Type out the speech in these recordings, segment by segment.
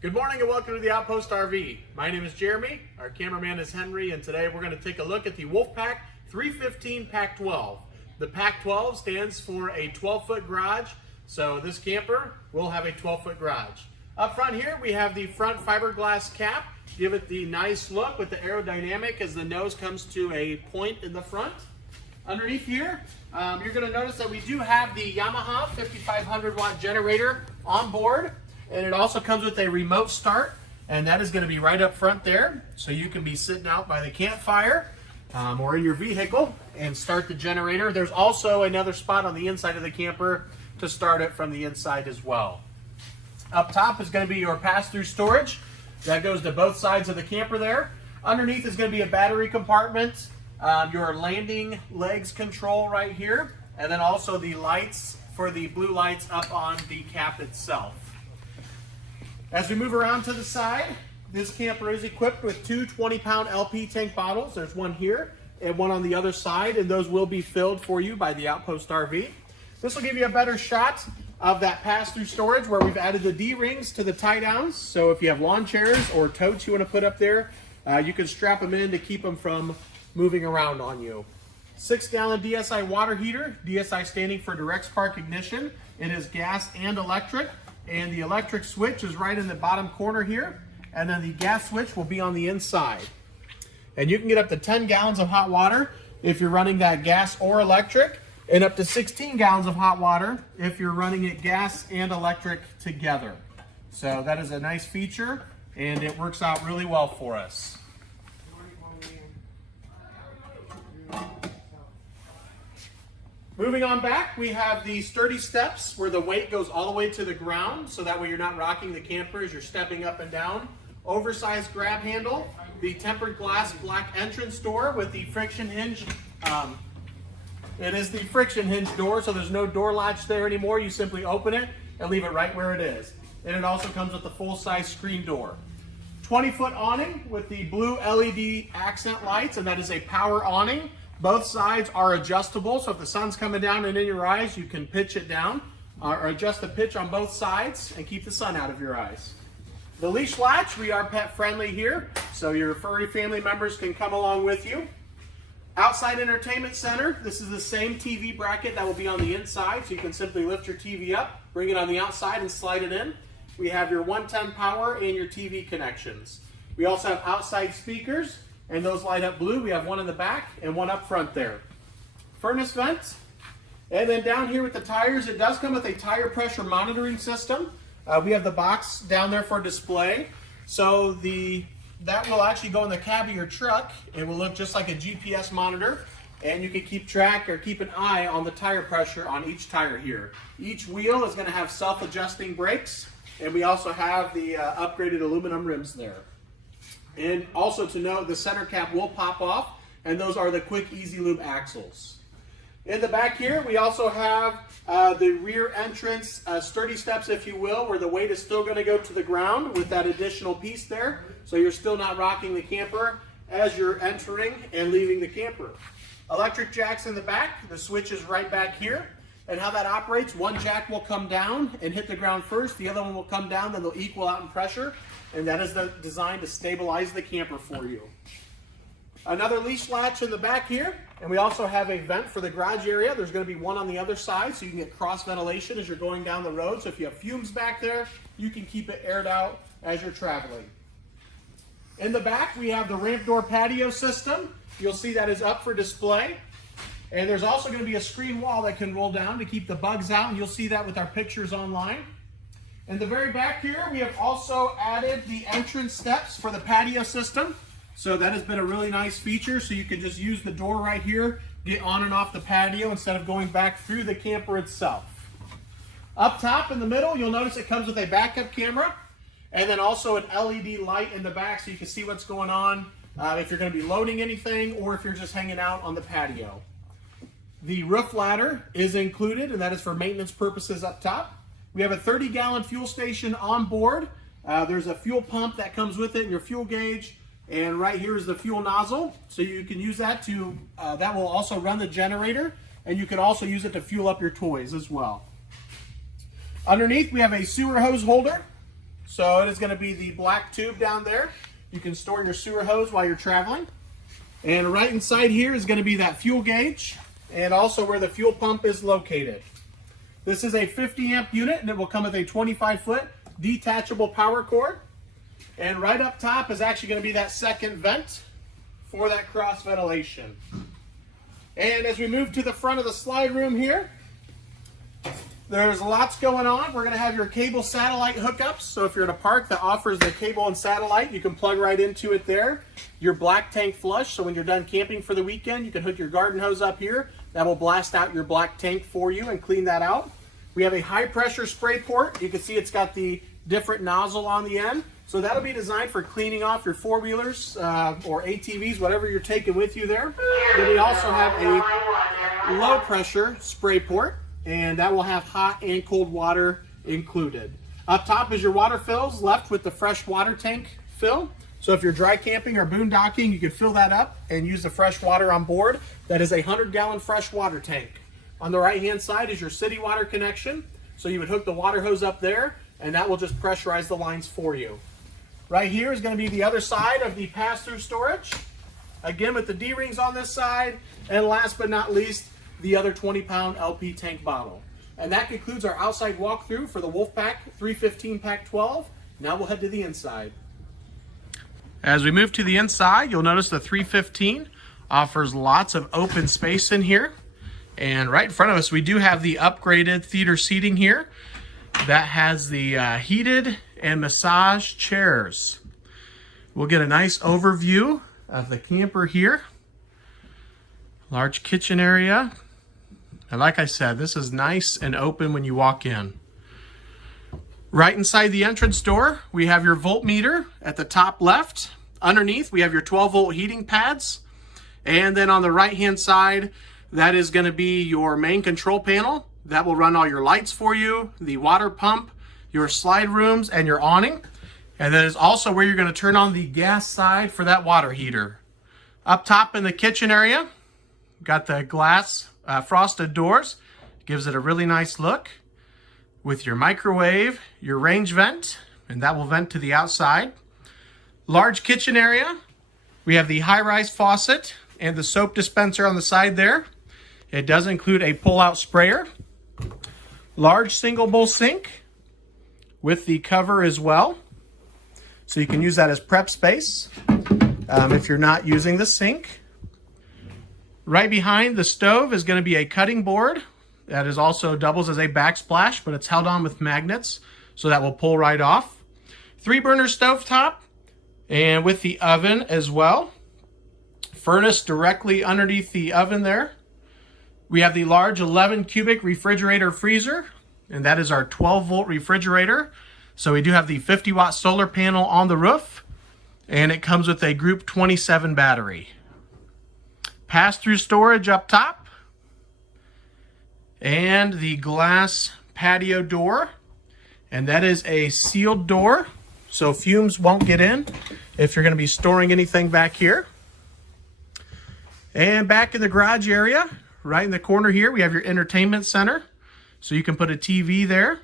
Good morning and welcome to the Outpost RV. My name is Jeremy, our cameraman is Henry, and today we're going to take a look at the Wolfpack 315Pack12. The Pack12 stands for a 12-foot garage, so this camper will have a 12-foot garage. Up front here we have the front fiberglass cap. Give it the nice look with the aerodynamic as the nose comes to a point in the front. Underneath here, you're going to notice that we do have the Yamaha 5500 watt generator on board. And it also comes with a remote start, and that is going to be right up front there. So you can be sitting out by the campfire or in your vehicle and start the generator. There's also another spot on the inside of the camper to start it from the inside as well. Up top is going to be your pass-through storage. That goes to both sides of the camper there. Underneath is going to be a battery compartment, your landing legs control right here, and then also the lights for the blue lights up on the cap itself. As we move around to the side, this camper is equipped with two 20-pound LP tank bottles. There's one here and one on the other side, and those will be filled for you by the Outpost RV. This will give you a better shot of that pass-through storage where we've added the D-rings to the tie-downs. So if you have lawn chairs or totes you want to put up there, you can strap them in to keep them from moving around on you. 6-gallon DSI water heater, DSI standing for direct spark ignition. It is gas and electric. And the electric switch is right in the bottom corner here, and then the gas switch will be on the inside. And you can get up to 10 gallons of hot water if you're running that gas or electric, and up to 16 gallons of hot water if you're running it gas and electric together. So that is a nice feature, and it works out really well for us. Moving on back, we have the sturdy steps where the weight goes all the way to the ground, so that way you're not rocking the camper as you're stepping up and down. Oversized grab handle, the tempered glass black entrance door with the friction hinge. It is the friction hinge door, so there's no door latch there anymore. You simply open it and leave it right where it is. And it also comes with the full-size screen door. 20-foot awning with the blue LED accent lights, and that is a power awning. Both sides are adjustable, so if the sun's coming down and in your eyes, you can pitch it down or adjust the pitch on both sides and keep the sun out of your eyes. The leash latch, we are pet friendly here, so your furry family members can come along with you. Outside entertainment center, this is the same TV bracket that will be on the inside, so you can simply lift your TV up, bring it on the outside and slide it in. We have your 110 power and your TV connections. We also have outside speakers, and those light up blue. We have one in the back and one up front there. Furnace vent. And then down here with the tires, it does come with a tire pressure monitoring system. We have the box down there for display. So that will actually go in the cab of your truck. It will look just like a GPS monitor. And you can keep track or keep an eye on the tire pressure on each tire here. Each wheel is going to have self-adjusting brakes. And we also have the upgraded aluminum rims there. And also to note, the center cap will pop off, and those are the quick easy lube axles. In the back here, we also have the rear entrance sturdy steps, if you will, where the weight is still going to go to the ground with that additional piece there, so you're still not rocking the camper as you're entering and leaving the camper. Electric jacks in the back, the switch is right back here. And how that operates, one jack will come down and hit the ground first, the other one will come down, then they'll equal out in pressure. And that is designed to stabilize the camper for you. Another leash latch in the back here, and we also have a vent for the garage area. There's going to be one on the other side, so you can get cross ventilation as you're going down the road. So if you have fumes back there, you can keep it aired out as you're traveling. In the back, we have the ramp door patio system. You'll see that is up for display. And there's also going to be a screen wall that can roll down to keep the bugs out, and you'll see that with our pictures online. In the very back here, we have also added the entrance steps for the patio system. So that has been a really nice feature. So you can just use the door right here, get on and off the patio instead of going back through the camper itself. Up top in the middle, you'll notice it comes with a backup camera and then also an LED light in the back so you can see what's going on if you're going to be loading anything or if you're just hanging out on the patio. The roof ladder is included, and that is for maintenance purposes up top. We have a 30-gallon fuel station on board. There's a fuel pump that comes with it and your fuel gauge. And right here is the fuel nozzle. So you can use that to, that will also run the generator. And you can also use it to fuel up your toys as well. Underneath, we have a sewer hose holder. So it is going to be the black tube down there. You can store your sewer hose while you're traveling. And right inside here is going to be that fuel gauge and also where the fuel pump is located. This is a 50 amp unit and it will come with a 25-foot detachable power cord. And right up top is actually going to be that second vent for that cross ventilation. And as we move to the front of the slide room here, there's lots going on. We're going to have your cable satellite hookups. So if you're in a park that offers the cable and satellite, you can plug right into it there. Your black tank flush, so when you're done camping for the weekend, you can hook your garden hose up here. That will blast out your black tank for you and clean that out. We have a high pressure spray port. You can see it's got the different nozzle on the end. So that'll be designed for cleaning off your four-wheelers or ATVs, whatever you're taking with you there. Then we also have a low pressure spray port, and that will have hot and cold water included. Up top is your water fills, left with the fresh water tank fill. So if you're dry camping or boondocking, you can fill that up and use the fresh water on board. That is a 100-gallon fresh water tank. On the right-hand side is your city water connection. So you would hook the water hose up there, and that will just pressurize the lines for you. Right here is going to be the other side of the pass-through storage. Again, with the D-rings on this side, and last but not least, the other 20-pound LP tank bottle. And that concludes our outside walkthrough for the Wolfpack 315Pack12. Now we'll head to the inside. As we move to the inside, you'll notice the 315 offers lots of open space in here. And right in front of us, we do have the upgraded theater seating here that has the heated and massage chairs. We'll get a nice overview of the camper here. Large kitchen area. And like I said, this is nice and open when you walk in. Right inside the entrance door, we have your voltmeter at the top left. Underneath, we have your 12-volt heating pads. And then on the right-hand side, that is going to be your main control panel. That will run all your lights for you, the water pump, your slide rooms, and your awning. And that is also where you're going to turn on the gas side for that water heater. Up top in the kitchen area, got the glass frosted doors. Gives it a really nice look. With your microwave, your range vent, and that will vent to the outside. Large kitchen area. We have the high-rise faucet and the soap dispenser on the side there. It does include a pull-out sprayer. Large single bowl sink with the cover as well. So you can use that as prep space if you're not using the sink. Right behind the stove is going to be a cutting board. That is also doubles as a backsplash, but it's held on with magnets, so that will pull right off. 3-burner stovetop, and with the oven as well. Furnace directly underneath the oven there. We have the large 11 cubic refrigerator freezer, and that is our 12-volt refrigerator. So we do have the 50-watt solar panel on the roof, and it comes with a Group 27 battery. Pass-through storage up top. And the glass patio door, and that is a sealed door, so fumes won't get in if you're going to be storing anything back here. And back in the garage area, right in the corner here, we have your entertainment center, so you can put a TV there,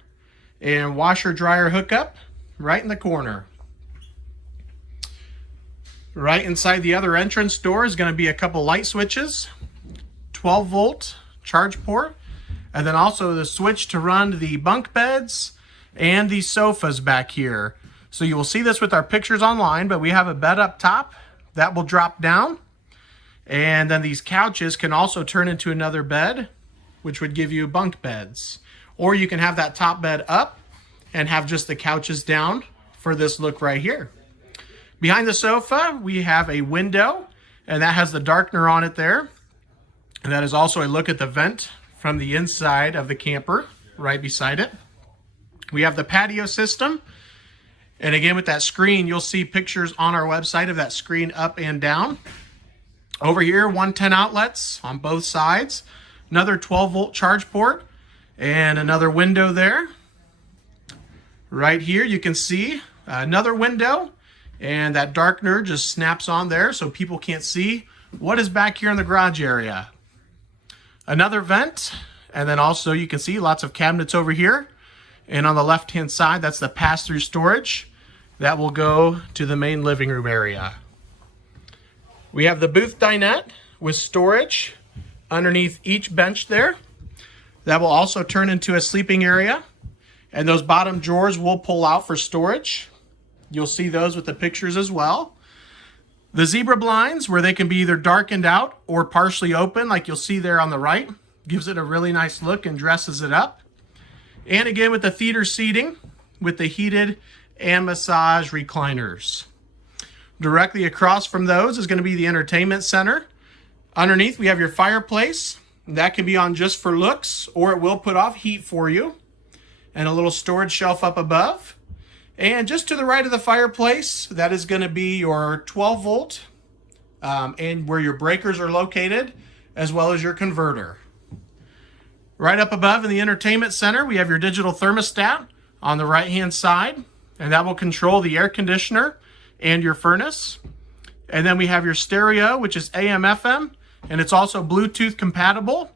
and washer dryer hookup right in the corner. Right inside the other entrance door is going to be a couple light switches, 12-volt charge port, and then also the switch to run the bunk beds and the sofas back here. So you will see this with our pictures online, but we have a bed up top that will drop down. And then these couches can also turn into another bed, which would give you bunk beds. Or you can have that top bed up and have just the couches down for this look right here. Behind the sofa, we have a window, and that has the darkener on it there. And that is also a look at the vent from the inside of the camper, right beside it. We have the patio system. And again, with that screen, you'll see pictures on our website of that screen up and down. Over here, 110 outlets on both sides. Another 12-volt charge port and another window there. Right here, you can see another window, and that darkener just snaps on there so people can't see what is back here in the garage area. Another vent, and then also you can see lots of cabinets over here. And on the left-hand side, that's the pass-through storage. That will go to the main living room area. We have the booth dinette with storage underneath each bench there. That will also turn into a sleeping area. And those bottom drawers will pull out for storage. You'll see those with the pictures as well. The zebra blinds, where they can be either darkened out or partially open, like you'll see there on the right, gives it a really nice look and dresses it up. And again, with the theater seating, with the heated and massage recliners. Directly across from those is going to be the entertainment center. Underneath, we have your fireplace. That can be on just for looks, or it will put off heat for you. And a little storage shelf up above. And just to the right of the fireplace, that is going to be your 12 volt and where your breakers are located, as well as your converter. Right up above in the entertainment center, we have your digital thermostat on the right hand side, and that will control the air conditioner and your furnace. And then we have your stereo, which is AM FM, and it's also Bluetooth compatible,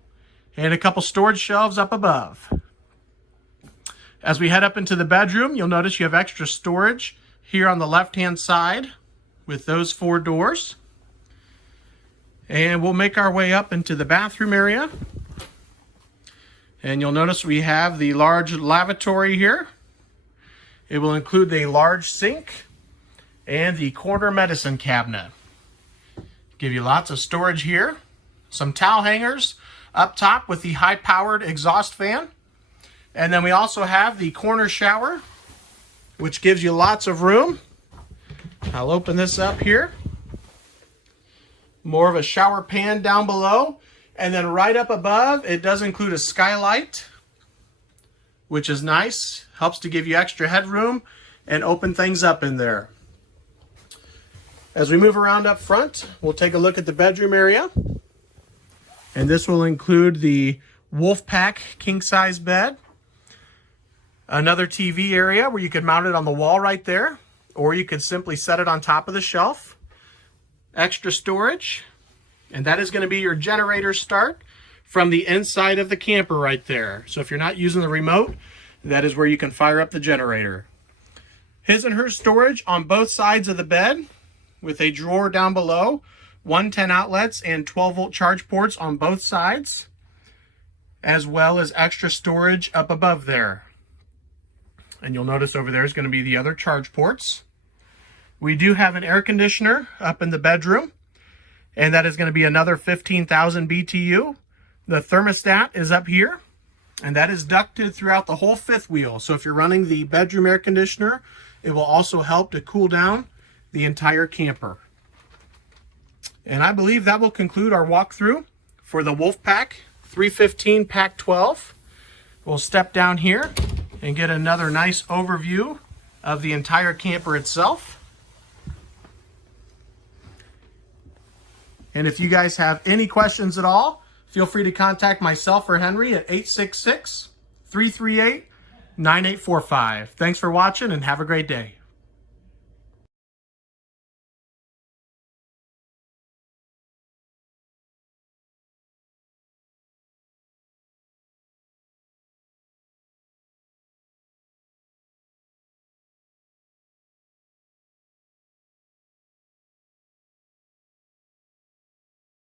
and a couple storage shelves up above. As we head up into the bedroom, you'll notice you have extra storage here on the left-hand side with those 4 doors. And we'll make our way up into the bathroom area. And you'll notice we have the large lavatory here. It will include the large sink and the corner medicine cabinet. Give you lots of storage here. Some towel hangers up top with the high-powered exhaust fan. And then we also have the corner shower, which gives you lots of room. I'll open this up here. More of a shower pan down below. And then right up above, it does include a skylight, which is nice. Helps to give you extra headroom and open things up in there. As we move around up front, we'll take a look at the bedroom area. And this will include the Wolfpack king-size bed. Another TV area where you could mount it on the wall right there, or you could simply set it on top of the shelf. Extra storage, and that is going to be your generator start from the inside of the camper right there. So if you're not using the remote, that is where you can fire up the generator. His and her storage on both sides of the bed with a drawer down below, 110 outlets and 12 volt charge ports on both sides, as well as extra storage up above there. And you'll notice over there is going to be the other charge ports. We do have an air conditioner up in the bedroom, and that is going to be another 15,000 BTU. The thermostat is up here, and that is ducted throughout the whole fifth wheel. So if you're running the bedroom air conditioner, it will also help to cool down the entire camper. And I believe that will conclude our walkthrough for the Wolfpack 315Pack12. We'll step down here and get another nice overview of the entire camper itself. And if you guys have any questions at all, feel free to contact myself or Henry at 866-338-9845. Thanks for watching and have a great day.